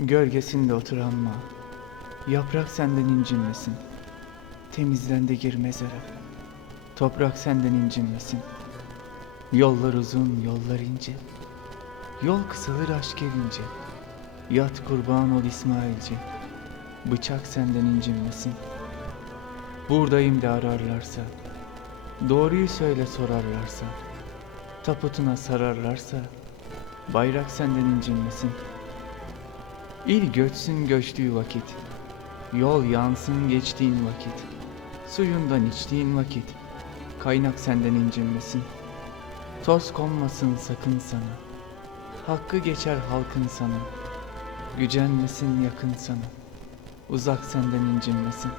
Gölgesinde oturanma, yaprak senden incinmesin. Temizlen de gir mezara, toprak senden incinmesin. Yollar uzun, yollar ince, yol kısalır aşk gelince. Yat kurban ol İsmailci, bıçak senden incinmesin. Buradayım de ararlarsa, doğruyu söyle sorarlarsa, taputuna sararlarsa, bayrak senden incinmesin. İl göçsün göçtüğü vakit, yol yansın geçtiğin vakit, suyundan içtiğin vakit, kaynak senden incinmesin. Toz konmasın sakın sana, hakkı geçer halkın sana, gücenmesin yakın sana, uzak senden incinmesin.